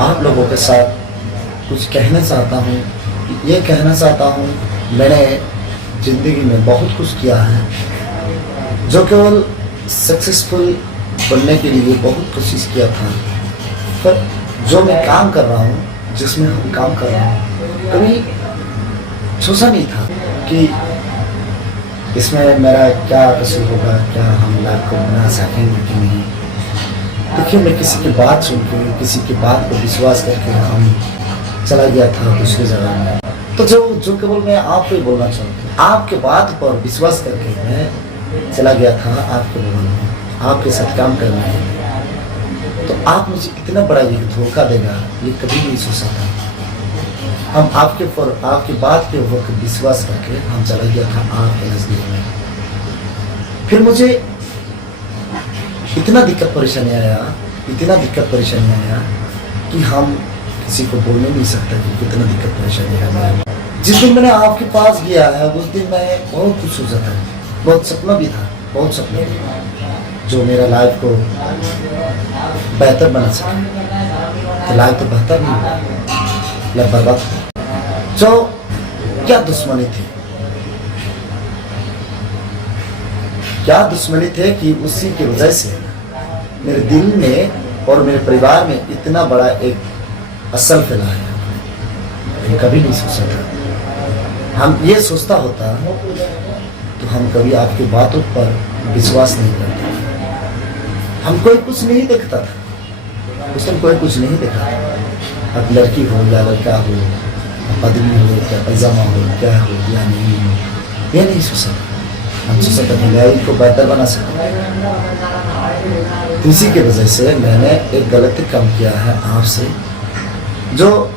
आप लोगों के साथ कुछ कहना चाहता हूँ। ये कहना चाहता हूँ, मैंने ज़िंदगी में बहुत कुछ किया है, जो केवल सक्सेसफुल बनने के लिए बहुत कोशिश किया था, पर जो मैं काम कर रहा हूँ, जिसमें हम काम कर रहा हूँ, कभी सोचा नहीं था कि इसमें मेरा क्या कसूर होगा, क्या हम लाइफ को बना सकेंगे कि नहीं। देखिए, मैं किसी की बात सुन के, किसी की बात को विश्वास करके हम चला गया था दूसरी जगह में। तो जो केवल मैं आपको ही बोलना चाहता हूँ, आपके बात पर विश्वास करके मैं चला गया था आपके बगल में, आपके साथ काम करने के लिए। तो आप मुझे इतना बड़ा ये धोखा देगा, ये कभी नहीं सोचा था। हम आपकी बात के ऊपर विश्वास करके हम चला गया था आपके नज़दीक में। फिर मुझे इतना दिक्कत परेशानी आया कि हम किसी को बोलने नहीं सकते कि कितना दिक्कत परेशानी है। जिस दिन मैंने आपके पास गया है, उस दिन मैं बहुत कुछ सोचा था, बहुत सपना भी था, जो मेरा लाइफ को बेहतर बना सके। तो लाइफ तो बेहतर नहीं हुआ, लाइफ बर्बाद हुआ। जो क्या दुश्मनी थे कि उसी की वजह से मेरे दिल में और मेरे परिवार में इतना बड़ा एक असर फैला है। मैं कभी नहीं सोचा था। हम ये सोचता होता तो हम कभी आपकी बातों पर विश्वास नहीं करते। हम कोई कुछ नहीं देखता था, उस टाइम कोई कुछ नहीं देखा था। अब लड़की हो या लड़का हो, आदमी हो क्या पैजामा हो, क्या हो या नहीं हो, ये नहीं सोचा था। हम सोचा था कि लाइफ को बेहतर बना सकते। इसी की वजह से मैंने एक गलती काम किया है आपसे, जो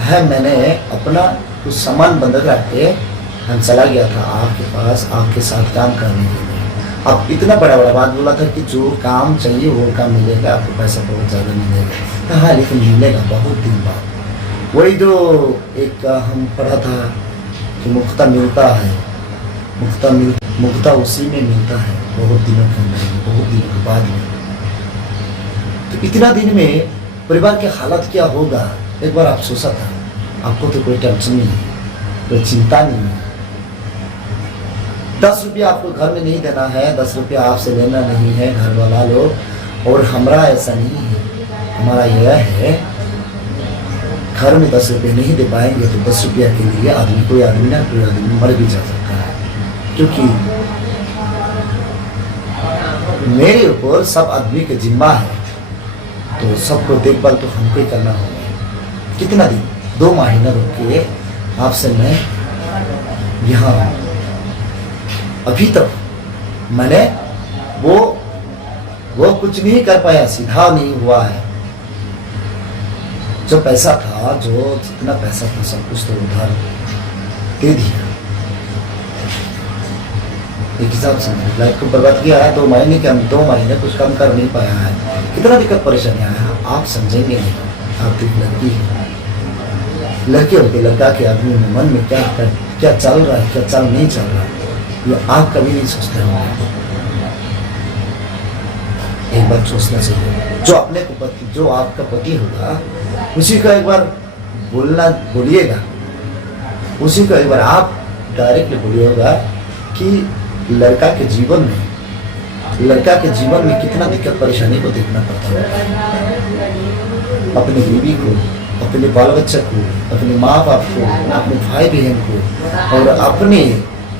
है मैंने अपना कुछ सामान बंधक रख के हम चला गया था आपके पास, आपके साथ काम करने के लिए। अब इतना बड़ा बात बोला था कि जो काम चाहिए वो काम मिलेगा, आपको पैसा बहुत ज़्यादा मिलेगा। हाँ, लेकिन मिलेगा बहुत दिन बाद। वही जो एक हम पढ़ा था कि मुक्ता मिलता है, मुक्ता उसी में मिलता है, बहुत दिनों के अंदर, बहुत दिनों के बाद में। तो इतना दिन में परिवार के हालत क्या होगा, एक बार आप सोचा था? आपको तो कोई टेंशन नहीं है, कोई चिंता नहीं है। 10 रुपया आपको घर में नहीं देना है, 10 रुपया आपसे लेना नहीं है घर वाला लोग। और हमारा ऐसा नहीं है, हमारा यह है घर में 10 रुपये नहीं दे पाएंगे तो 10 रुपया के लिए कोई आदमी मर भी जा सकता है। क्योंकि मेरे ऊपर सब आदमी का जिम्मा है, तो सबको देखभाल तो हमको ही करना होगा। कितना दिन, 2 महीना रुक के आपसे मैं यहाँ, अभी तक मैंने वो कुछ नहीं कर पाया, सीधा नहीं हुआ है। जो पैसा था, जितना पैसा था सब कुछ तो उधार दे दिया। एक हिसाब से लाइफ को बर्बाद किया है। 2 महीने कुछ कम कर नहीं पाया है। कितना दिक्कत परेशानी आया है, आप समझेंगे नहीं। आप एक लड़की है, लड़के होते लड़का के आदमी में मन में क्या चल रहा है, क्या चल नहीं चल रहा है, ये आप कभी नहीं सोचते होंगे। एक बार सोचना चाहिए। जो आपका पति होगा, उसी को एक बार बोलिएगा, उसी को एक बार आप डायरेक्टली बोलिएगा कि लड़का के जीवन में कितना दिक्कत परेशानी को देखना पड़ता है। अपनी बीवी को, अपने बाल बच्चा को, अपने माँ बाप को, अपने भाई बहन को, और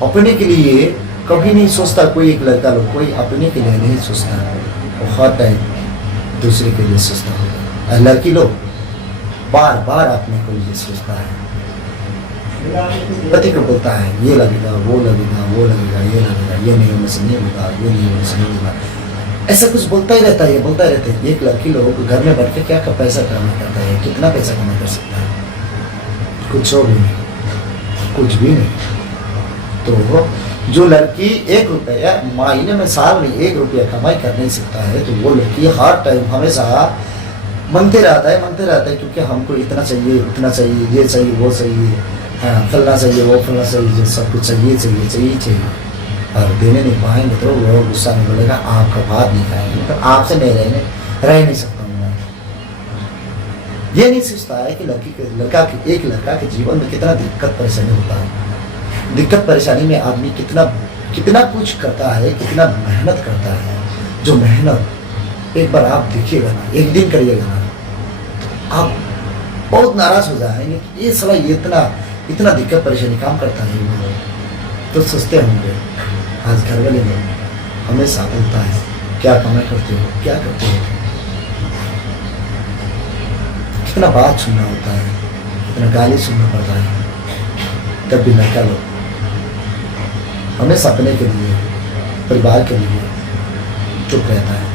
अपने के लिए कभी नहीं सोचता। कोई एक लड़का लोग कोई अपने के लिए नहीं सोचता, बहुत टाइम दूसरे के लिए सोचता होगा। लड़की लोग बार बार अपने को लिए सोचता है, पति को बोलता है ये लगेगा, वो लगेगा, ये नहीं होने से नहीं होगा, ये नहीं होने से नहीं होगा, ऐसा कुछ बोलता ही रहता है। एक लड़की लोग घर में बैठ के क्या पैसा कमा करता है, कितना पैसा कमा कर सकता है? कुछ भी नहीं। तो जो लड़की 1 रुपया महीने में, साल में 1 रुपया कमाई कर नहीं सकता है, तो वो लड़की हर टाइम हमेशा मांगते रहता है, क्योंकि हमको इतना चाहिए, उतना चाहिए, ये चाहिए, वो चाहिए, हाँ फलना चाहिए, वो फलना चाहिए, सब कुछ चाहिए। और देने नहीं पाएंगे तो वो गुस्सा नहीं बोलेगा, आपका बात नहीं खाएंगे, तो आपसे नहीं रह नहीं सकता हूँ मैं। ये नहीं सोचता है कि एक लड़का के जीवन में कितना दिक्कत परेशानी होता है। दिक्कत परेशानी में आदमी कितना कितना कुछ करता है, कितना मेहनत करता है। जो मेहनत एक बार आप देखिएगा ना, एक दिन करिएगा ना, आप बहुत नाराज हो जाएंगे कि ये साला इतना दिक्कत परेशानी काम करता है। तो सोचते होंगे आज घर वाले ने हमेशा बोलता है क्या कमाई करते हो, क्या करते हो। कितना बात सुनना होता है, कितना गाली सुनना पड़ता है। तब भी लड़का लोग हमेशा अपने के लिए, परिवार के लिए चुप रहता है।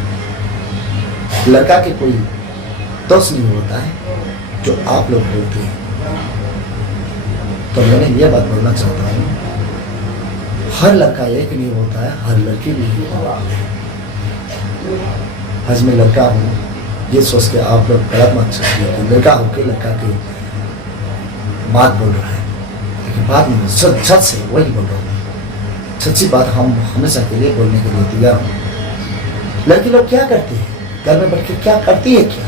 लड़का के कोई दोष नहीं होता है जो आप लोग बोलते हैं। तो मैंने ये बात बोलना चाहता हूँ, हर लड़का एक नहीं होता है, हर लड़की भी नहीं होता है। आज मैं लड़का हूँ ये सोच के आप लोग गलत मत सोचिए कि लड़का होकर लड़का की बात बोल रहा है, लेकिन बात नहीं, सच से वही बोल रहा हूँ। सच्ची बात हम हमेशा के लिए बोलने के लिए तैयार हूँ। लड़की लोग क्या करती है, घर में बैठ के क्या करती है, क्या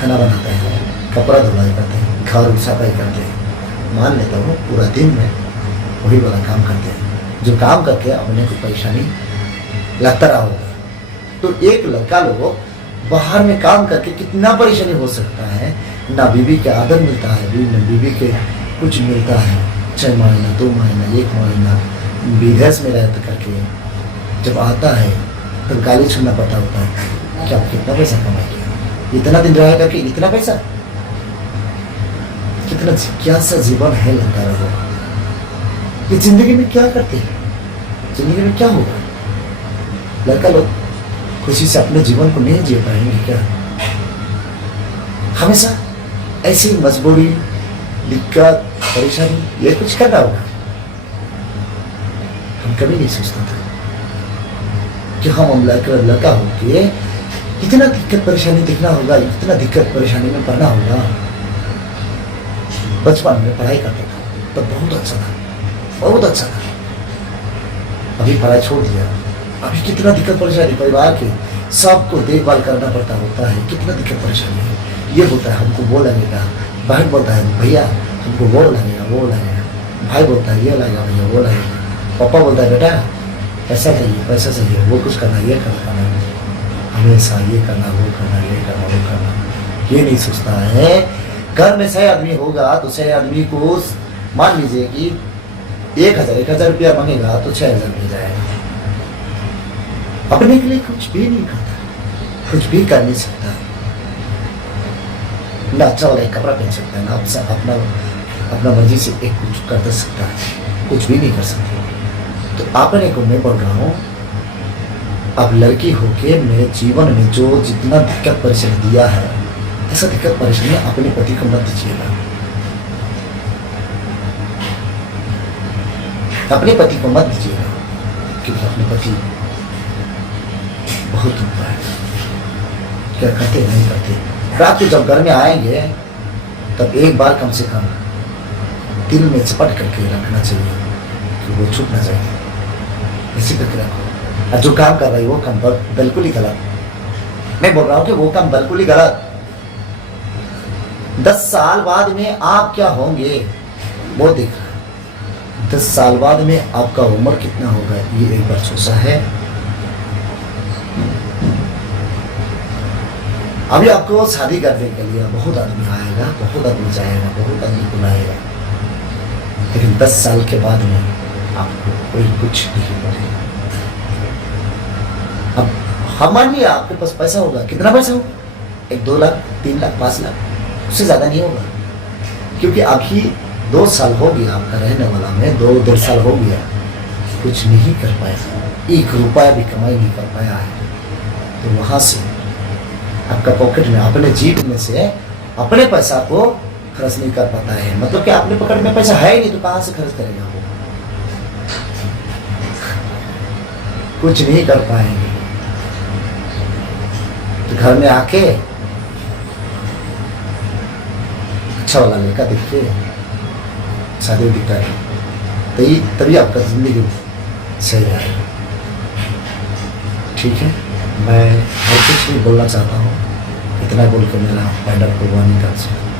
खाना बनाते हैं, कपड़ा धुलाई करते हैं, घर सफाई करते हैं। मान लेता हूँ पूरा दिन में वही वाला काम करते हैं, जो काम करके अपने को परेशानी लगता रहा होगा। तो एक लड़का लोग बाहर में काम करके कितना परेशानी हो सकता है। ना बीवी के आदर मिलता है, बीवी के कुछ मिलता है। 6 महीना 2 महीना 1 महीना विदेश में रहते करके जब आता है तो गाली सुनना पड़ता होता है कि आप कितना पैसा कमा किया, इतना दिन रह करके इतना पैसा। कितना क्या सा जीवन है लगता रहो। ये जिंदगी में क्या करते हैं, जिंदगी में क्या होगा। लड़का लोग खुशी से अपने जीवन को नहीं जी पाएंगे क्या। हमेशा ऐसी मजबूरी, दिक्कत, परेशानी ये कुछ करना होगा। हम कभी नहीं सोचता था कि हम लड़का होके इतना दिक्कत परेशानी देखना होगा, इतना दिक्कत परेशानी में पढ़ना होगा। बचपन में पढ़ाई करता था तो बहुत अच्छा था, बहुत अच्छा था। अभी पढ़ाई छोड़ दिया, अभी कितना दिक्कत परेशानी, परिवार के सबको देखभाल करना पड़ता होता है। कितना दिक्कत परेशानी है। ये बोलता है हमको वो लगेगा, बहन बोलता है भैया हमको वो लगेगा, वो लगेगा, भाई बोलता है ये लगेगा भैया वो लगेगा, पापा बोलता है बेटा पैसा चाहिए, पैसा चाहिए, वो कुछ करना, ये करना, हमेशा ये करना, वो करना, ये करना, वो करना। ये नहीं सोचता है घर में 6 आदमी होगा तो 6 आदमी को मान लीजिए कि 1,000 रुपया मांगेगा तो 6,000 मिल जाएगा। अपने के लिए कुछ भी नहीं करता, कुछ भी कर नहीं सकता। ना अच्छा वाला एक कपड़ा पहन सकता है, ना अपना मर्जी से एक कुछ कर सकता है, कुछ भी नहीं कर सकता। तो आपने को मैं बोल रहा हूँ, अब लड़की होके मेरे जीवन में जो जितना दिक्कत परेशानी दिया है, ऐसा दिक्कत परेशानी अपने पति को मत दीजिएगा। अपने पति को मत दीजिएगा, क्योंकि अपने पति बहुत दुखता है। क्या करते नहीं करते। रात को जब घर में आएंगे तब एक बार कम से कम दिल में चपट करके रखना चाहिए कि वो छूट ना जाए। इसी करके रखो। और जो काम कर रही है वो काम बिल्कुल ही गलत। मैं बोल रहा हूँ कि वो काम बिल्कुल ही गलत। 10 साल बाद में आप क्या होंगे वो देख रहा है। 10 साल बाद में आपका उम्र कितना होगा ये एक बार सोचा है। अभी आपको शादी करने के लिए बहुत आदमी आएगा, बहुत आदमी जाएगा, बहुत आदमी बुलाएगा, लेकिन 10 साल के बाद में आपको कोई कुछ नहीं बोलेगा। अब हम मान लिया आपके पास पैसा होगा, कितना पैसा होगा, 1-2 लाख 3 लाख 5 लाख, उससे ज़्यादा नहीं होगा। क्योंकि अभी 2 साल हो गया आपका रहने वाला में, 2-1.5 साल हो गया, कुछ नहीं कर पाया, 1 रुपया भी कमाई नहीं कर पाया है। तो वहाँ से आपका पॉकेट में अपने जेब में से अपने पैसा को खर्च नहीं कर पाता है। मतलब कि अपने पॉकेट में पैसा है ही नहीं तो कहाँ से खर्च करेगा वो। कुछ नहीं कर पाएंगे। तो घर में आके अच्छा वाला लड़का दिख के शादी दिखता है, तभी आपका जिंदगी सही रहेगा। ठीक है, मैं और कुछ नहीं बोलना चाहता हूँ। इतना बोल के मेरा पैडर कुर्बानी कर सकता